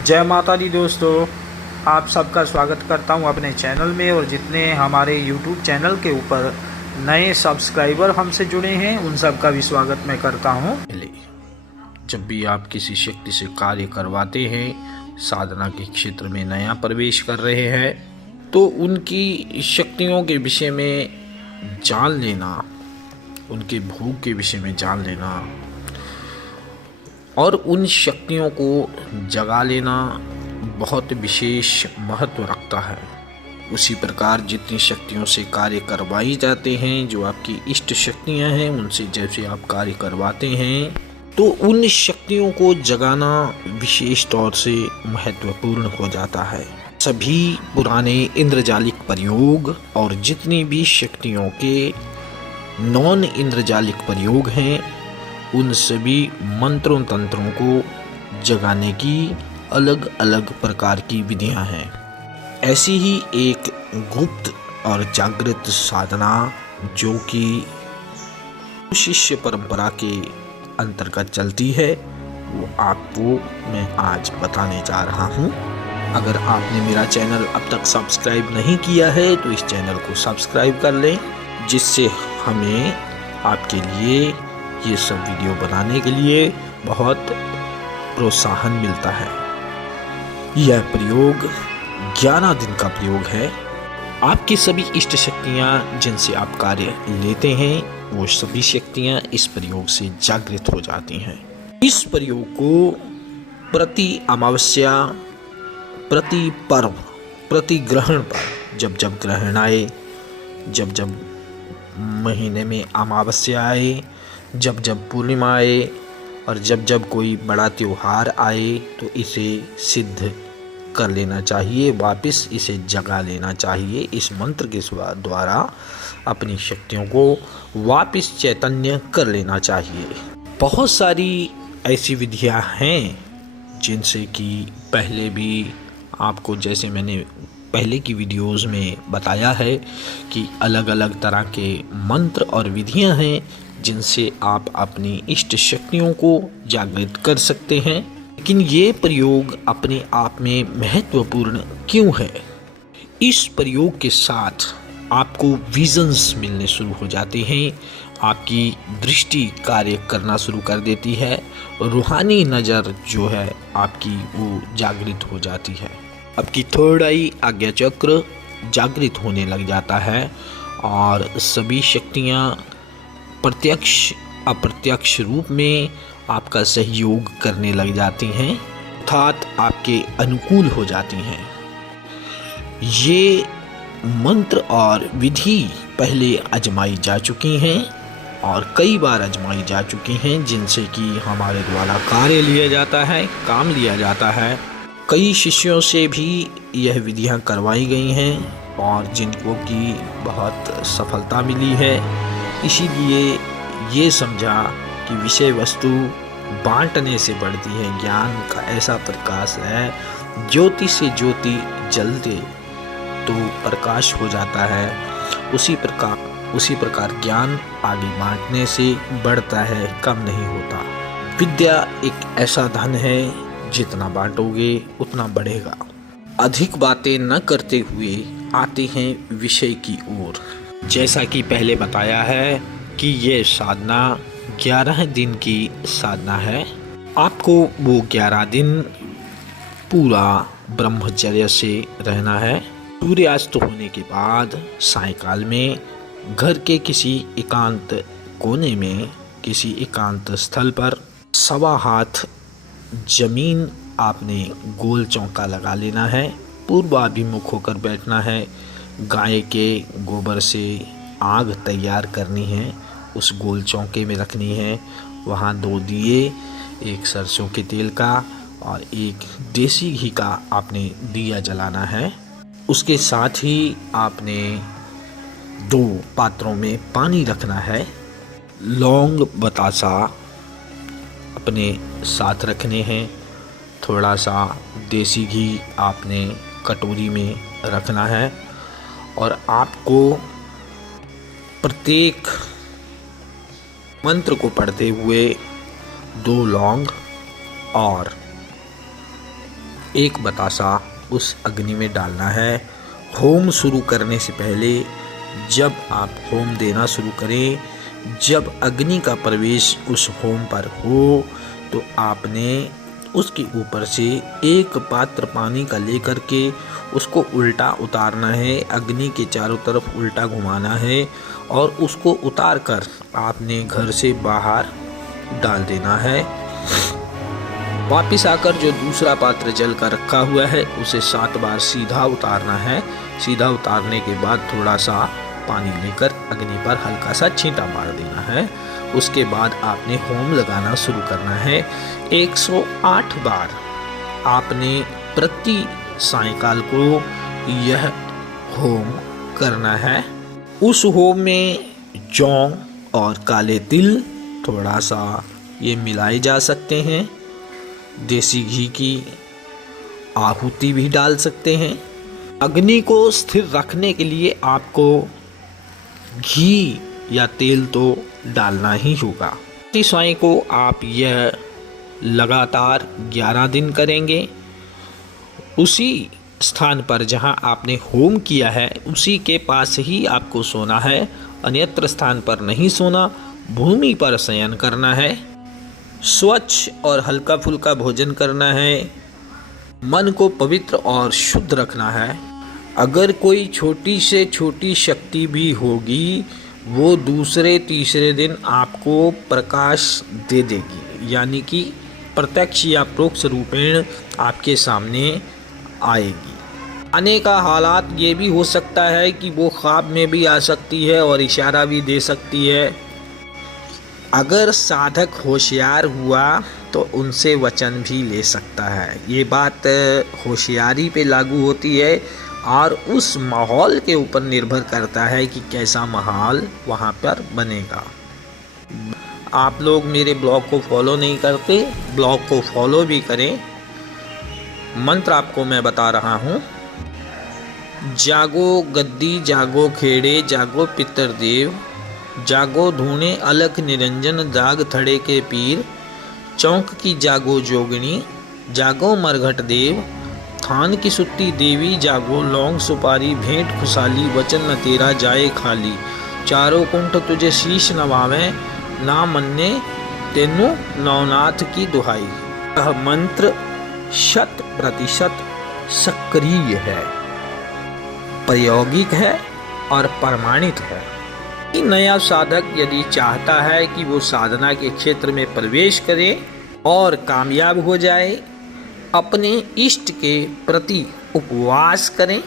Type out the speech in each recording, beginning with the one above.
जय माता दी दोस्तों, आप सबका स्वागत करता हूं अपने चैनल में। और जितने हमारे YouTube चैनल के ऊपर नए सब्सक्राइबर हमसे जुड़े हैं उन सब का भी स्वागत मैं करता हूं। जब भी आप किसी शक्ति से कार्य करवाते हैं, साधना के क्षेत्र में नया प्रवेश कर रहे हैं, तो उनकी शक्तियों के विषय में जान लेना, उनके भोग के विषय में जान लेना और उन शक्तियों को जगा लेना बहुत विशेष महत्व रखता है। उसी प्रकार जितनी शक्तियों से कार्य करवाई जाते हैं, जो आपकी इष्ट शक्तियां हैं, उनसे जैसे आप कार्य करवाते हैं, तो उन शक्तियों को जगाना विशेष तौर से महत्वपूर्ण हो जाता है। सभी पुराने इंद्रजालिक प्रयोग और जितनी भी शक्तियों के नॉन इंद्रजालिक प्रयोग हैं, उन सभी मंत्रों तंत्रों को जगाने की अलग अलग प्रकार की विधियां हैं। ऐसी ही एक गुप्त और जागृत साधना जो कि शिष्य परंपरा के अंतर्गत चलती है, वो आपको मैं आज बताने जा रहा हूँ। अगर आपने मेरा चैनल अब तक सब्सक्राइब नहीं किया है तो इस चैनल को सब्सक्राइब कर लें, जिससे हमें आपके लिए ये सब वीडियो बनाने के लिए बहुत प्रोत्साहन मिलता है। यह प्रयोग 11 दिन का प्रयोग है। आपकी सभी इष्ट शक्तियाँ जिनसे आप कार्य लेते हैं, वो सभी शक्तियाँ इस प्रयोग से जागृत हो जाती हैं। इस प्रयोग को प्रति अमावस्या, प्रति पर्व, प्रति ग्रहण पर, जब जब ग्रहण आए, जब जब महीने में अमावस्या आए, जब जब पूर्णिमा आए और जब जब कोई बड़ा त्योहार आए, तो इसे सिद्ध कर लेना चाहिए, वापस इसे जगा लेना चाहिए। इस मंत्र के द्वारा अपनी शक्तियों को वापस चैतन्य कर लेना चाहिए। बहुत सारी ऐसी विधियां हैं जिनसे कि पहले भी आपको, जैसे मैंने पहले की वीडियोस में बताया है कि अलग अलग तरह के मंत्र और विधियां हैं जिनसे आप अपनी इष्ट शक्तियों को जागृत कर सकते हैं। लेकिन ये प्रयोग अपने आप में महत्वपूर्ण क्यों है? इस प्रयोग के साथ आपको विजन्स मिलने शुरू हो जाते हैं, आपकी दृष्टि कार्य करना शुरू कर देती है, रूहानी नज़र जो है आपकी वो जागृत हो जाती है। आपकी थर्ड आई आज्ञा चक्र जागृत होने लग जाता है और सभी शक्तियाँ प्रत्यक्ष अप्रत्यक्ष रूप में आपका सहयोग करने लग जाती हैं, अर्थात आपके अनुकूल हो जाती हैं। ये मंत्र और विधि पहले आजमाई जा चुकी हैं और कई बार आजमाई जा चुकी हैं, जिनसे कि हमारे द्वारा कार्य लिया जाता है, काम लिया जाता है। कई शिष्यों से भी यह विधियां करवाई गई हैं और जिनको कि बहुत सफलता मिली है। इसीलिए ये समझा कि विषय वस्तु बांटने से बढ़ती है। ज्ञान का ऐसा प्रकाश है, ज्योति से ज्योति जलते तो प्रकाश हो जाता है। उसी प्रकार ज्ञान आगे बांटने से बढ़ता है, कम नहीं होता। विद्या एक ऐसा धन है, जितना बांटोगे उतना बढ़ेगा। अधिक बातें न करते हुए आते हैं विषय की ओर। जैसा कि पहले बताया है कि ये साधना 11 दिन की साधना है। आपको वो 11 दिन पूरा ब्रह्मचर्य से रहना है। सूर्यास्त होने के बाद सायंकाल में घर के किसी एकांत कोने में, किसी एकांत स्थल पर 1.25 हाथ जमीन आपने गोल चौका लगा लेना है। पूर्वाभिमुख होकर बैठना है। गाय के गोबर से आग तैयार करनी है, उस गोल चौके में रखनी है। वहाँ 2 दिए, एक सरसों के तेल का और एक देसी घी का आपने दिया जलाना है। उसके साथ ही आपने 2 पात्रों में पानी रखना है। लौंग बतासा अपने साथ रखने हैं। थोड़ा सा देसी घी आपने कटोरी में रखना है और आपको प्रत्येक मंत्र को पढ़ते हुए 2 लौंग और एक बतासा उस अग्नि में डालना है। होम शुरू करने से पहले जब आप होम देना शुरू करें, जब अग्नि का प्रवेश उस होम पर हो, तो आपने उसके ऊपर से एक पात्र पानी का लेकर के उसको उल्टा उतारना है, अग्नि के चारों तरफ उल्टा घुमाना है और उसको उतार कर आपने घर से बाहर डाल देना है। वापिस आकर जो दूसरा पात्र जल का रखा हुआ है उसे 7 बार सीधा उतारना है। सीधा उतारने के बाद थोड़ा सा पानी लेकर अग्नि पर हल्का सा छींटा मार देना है। उसके बाद आपने होम लगाना शुरू करना है। 108 बार आपने प्रति सायंकाल को यह होम करना है। उस होम में जौं और काले तिल थोड़ा सा ये मिलाए जा सकते हैं। देसी घी की आहुति भी डाल सकते हैं। अग्नि को स्थिर रखने के लिए आपको घी या तेल तो डालना ही होगा। इस स्वयं को आप यह लगातार 11 दिन करेंगे। उसी स्थान पर जहां आपने होम किया है उसी के पास ही आपको सोना है, अन्यत्र स्थान पर नहीं सोना। भूमि पर शयन करना है। स्वच्छ और हल्का फुल्का भोजन करना है। मन को पवित्र और शुद्ध रखना है। अगर कोई छोटी से छोटी शक्ति भी होगी वो दूसरे तीसरे दिन आपको प्रकाश दे देगी, यानी कि प्रत्यक्ष या परोक्ष रूपेण आपके सामने आएगी। आने का हालात ये भी हो सकता है कि वो ख्वाब में भी आ सकती है और इशारा भी दे सकती है। अगर साधक होशियार हुआ तो उनसे वचन भी ले सकता है। ये बात होशियारी पे लागू होती है और उस माहौल के ऊपर निर्भर करता है कि कैसा माहौल वहाँ पर बनेगा। आप लोग मेरे ब्लॉग को फॉलो नहीं करते, ब्लॉग को फॉलो भी करें। मंत्र आपको मैं बता रहा हूँ। जागो गद्दी जागो खेड़े जागो पितरदेव, जागो धूणे अलख निरंजन जाग थड़े के पीर, चौंक की जागो जोगणी जागो मरघट देव, थान की सुट्टी देवी जागो लौंग सुपारी भेंट खुशाली वचन न तेरा जाए खाली, चारों कुंठ तुझे शीश नवावें ना मन्ने तेनु नवनाथ की दुहाई। यह मंत्र 100% सक्रिय है, प्रायोगिक है और प्रमाणित है। नया साधक यदि चाहता है कि वो साधना के क्षेत्र में प्रवेश करे और कामयाब हो जाए, अपने इष्ट के प्रति उपवास करें।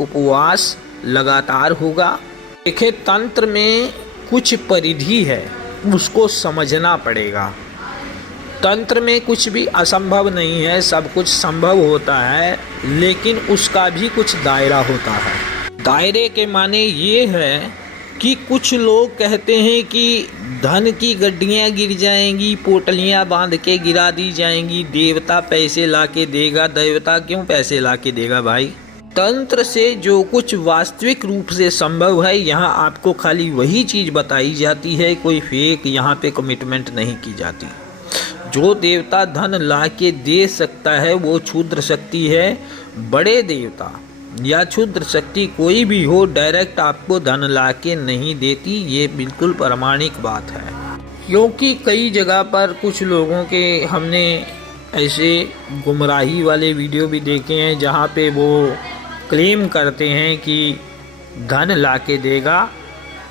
उपवास लगातार होगा। देखिए, तंत्र में कुछ परिधि है, उसको समझना पड़ेगा। तंत्र में कुछ भी असंभव नहीं है, सब कुछ संभव होता है, लेकिन उसका भी कुछ दायरा होता है। दायरे के माने ये है कि कुछ लोग कहते हैं कि धन की गड्डियाँ गिर जाएंगी, पोटलियाँ बांध के गिरा दी जाएंगी, देवता पैसे ला के देगा। देवता क्यों पैसे ला के देगा भाई? तंत्र से जो कुछ वास्तविक रूप से संभव है, यहाँ आपको खाली वही चीज़ बताई जाती है। कोई फेक यहाँ पे कमिटमेंट नहीं की जाती। जो देवता धन ला के दे सकता है वो क्षुद्र शक्ति है। बड़े देवता या क्षुद्र शक्ति कोई भी हो, डायरेक्ट आपको धन ला के नहीं देती। ये बिल्कुल प्रामाणिक बात है। क्योंकि कई जगह पर कुछ लोगों के हमने ऐसे गुमराही वाले वीडियो भी देखे हैं जहाँ पे वो क्लेम करते हैं कि धन ला के देगा।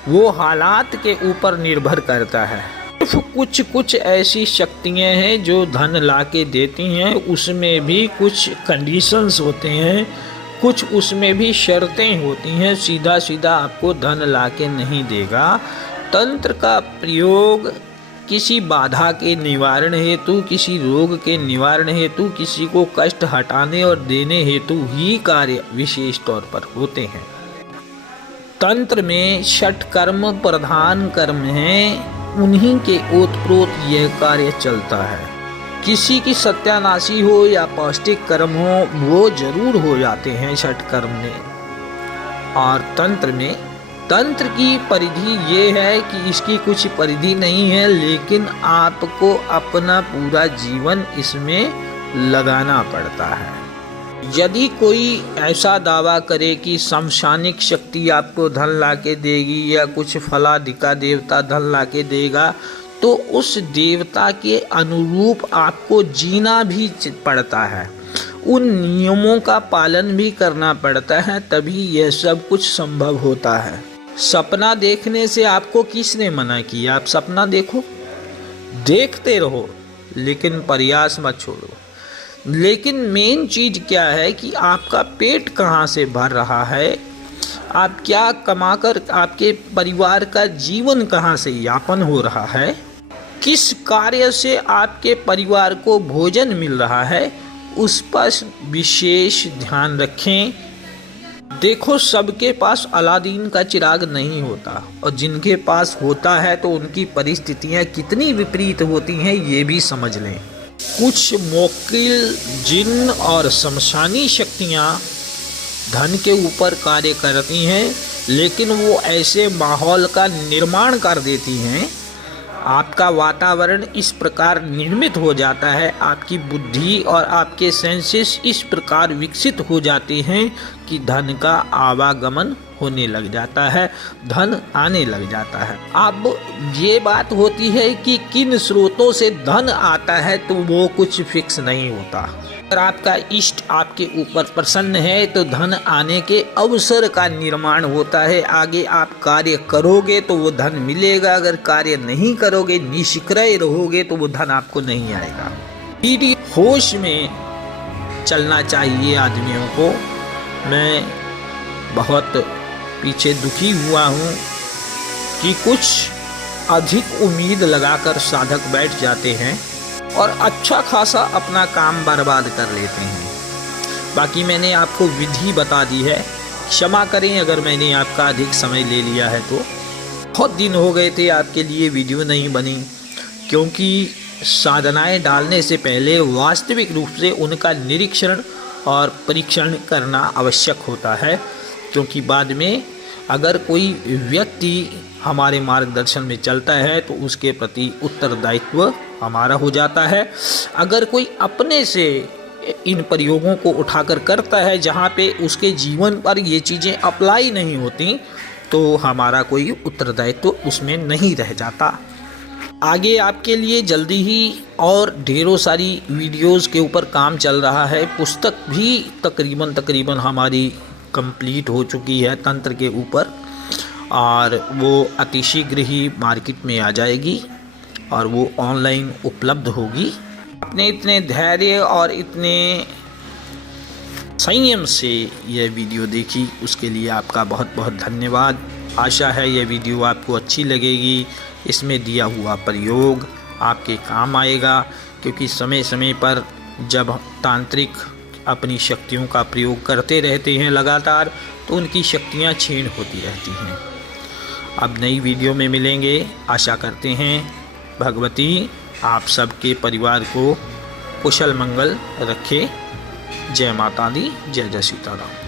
वो हालात के ऊपर निर्भर करता है। कुछ ऐसी शक्तियाँ हैं जो धन ला के देती हैं, उसमें भी कुछ कंडीशंस होते हैं, कुछ उसमें भी शर्तें होती हैं। सीधा सीधा आपको धन ला के नहीं देगा। तंत्र का प्रयोग किसी बाधा के निवारण हेतु, किसी रोग के निवारण हेतु, किसी को कष्ट हटाने और देने हेतु ही कार्य विशेष तौर पर होते हैं। तंत्र में 6 कर्म प्रधान कर्म हैं, उन्हीं के ओतप्रोत यह कार्य चलता है। किसी की सत्यानाशी हो या पौष्टिक कर्म हो, वो जरूर हो जाते हैं 6 कर्म में। और तंत्र में, तंत्र की परिधि ये है कि इसकी कुछ परिधि नहीं है, लेकिन आपको अपना पूरा जीवन इसमें लगाना पड़ता है। यदि कोई ऐसा दावा करे कि समशानिक शक्ति आपको धन लाके देगी या कुछ फलादिका देवता धन लाके देगा, तो उस देवता के अनुरूप आपको जीना भी पड़ता है, उन नियमों का पालन भी करना पड़ता है, तभी यह सब कुछ संभव होता है। सपना देखने से आपको किसने मना किया? आप सपना देखो, देखते रहो, लेकिन प्रयास मत छोड़ो। लेकिन मेन चीज क्या है कि आपका पेट कहाँ से भर रहा है, आप क्या कमाकर आपके परिवार का जीवन कहाँ से यापन हो रहा है, किस कार्य से आपके परिवार को भोजन मिल रहा है, उस पर विशेष ध्यान रखें। देखो, सबके पास अलादीन का चिराग नहीं होता, और जिनके पास होता है तो उनकी परिस्थितियां कितनी विपरीत होती हैं ये भी समझ लें। कुछ मोकिल, जिन और शमशानी शक्तियां धन के ऊपर कार्य करती हैं, लेकिन वो ऐसे माहौल का निर्माण कर देती हैं, आपका वातावरण इस प्रकार निर्मित हो जाता है, आपकी बुद्धि और आपके सेंसेस इस प्रकार विकसित हो जाते हैं कि धन का आवागमन होने लग जाता है, धन आने लग जाता है। अब ये बात होती है कि किन स्रोतों से धन आता है, तो वो कुछ फिक्स नहीं होता। अगर आपका इष्ट आपके ऊपर प्रसन्न है तो धन आने के अवसर का निर्माण होता है। आगे आप कार्य करोगे तो वो धन मिलेगा, अगर कार्य नहीं करोगे, निष्क्रिय रहोगे, तो वो धन आपको नहीं आएगा। सीधी होश में चलना चाहिए आदमियों को। मैं बहुत पीछे दुखी हुआ हूँ कि कुछ अधिक उम्मीद लगाकर साधक बैठ जाते हैं और अच्छा खासा अपना काम बर्बाद कर लेते हैं। बाकी मैंने आपको विधि बता दी है, क्षमा करें अगर मैंने आपका अधिक समय ले लिया है। तो बहुत दिन हो गए थे आपके लिए वीडियो नहीं बनी, क्योंकि साधनाएं डालने से पहले वास्तविक रूप से उनका निरीक्षण और परीक्षण करना आवश्यक होता है, क्योंकि बाद में अगर कोई व्यक्ति हमारे मार्गदर्शन में चलता है तो उसके प्रति उत्तरदायित्व हमारा हो जाता है। अगर कोई अपने से इन प्रयोगों को उठाकर करता है जहाँ पे उसके जीवन पर ये चीज़ें अप्लाई नहीं होती, तो हमारा कोई उत्तरदायित्व उसमें नहीं रह जाता। आगे आपके लिए जल्दी ही और ढेरों सारी वीडियोस के ऊपर काम चल रहा है। पुस्तक भी तकरीबन हमारी कंप्लीट हो चुकी है तंत्र के ऊपर, और वो अतिशीघ्र ही मार्केट में आ जाएगी और वो ऑनलाइन उपलब्ध होगी। आपने इतने धैर्य और इतने संयम से यह वीडियो देखी, उसके लिए आपका बहुत बहुत धन्यवाद। आशा है यह वीडियो आपको अच्छी लगेगी, इसमें दिया हुआ प्रयोग आपके काम आएगा, क्योंकि समय समय पर जब तांत्रिक अपनी शक्तियों का प्रयोग करते रहते हैं लगातार, तो उनकी शक्तियाँ क्षीण होती रहती हैं। अब नई वीडियो में मिलेंगे, आशा करते हैं। भगवती आप सबके परिवार को कुशल मंगल रखे। जय माता दी, जय जय सीताराम।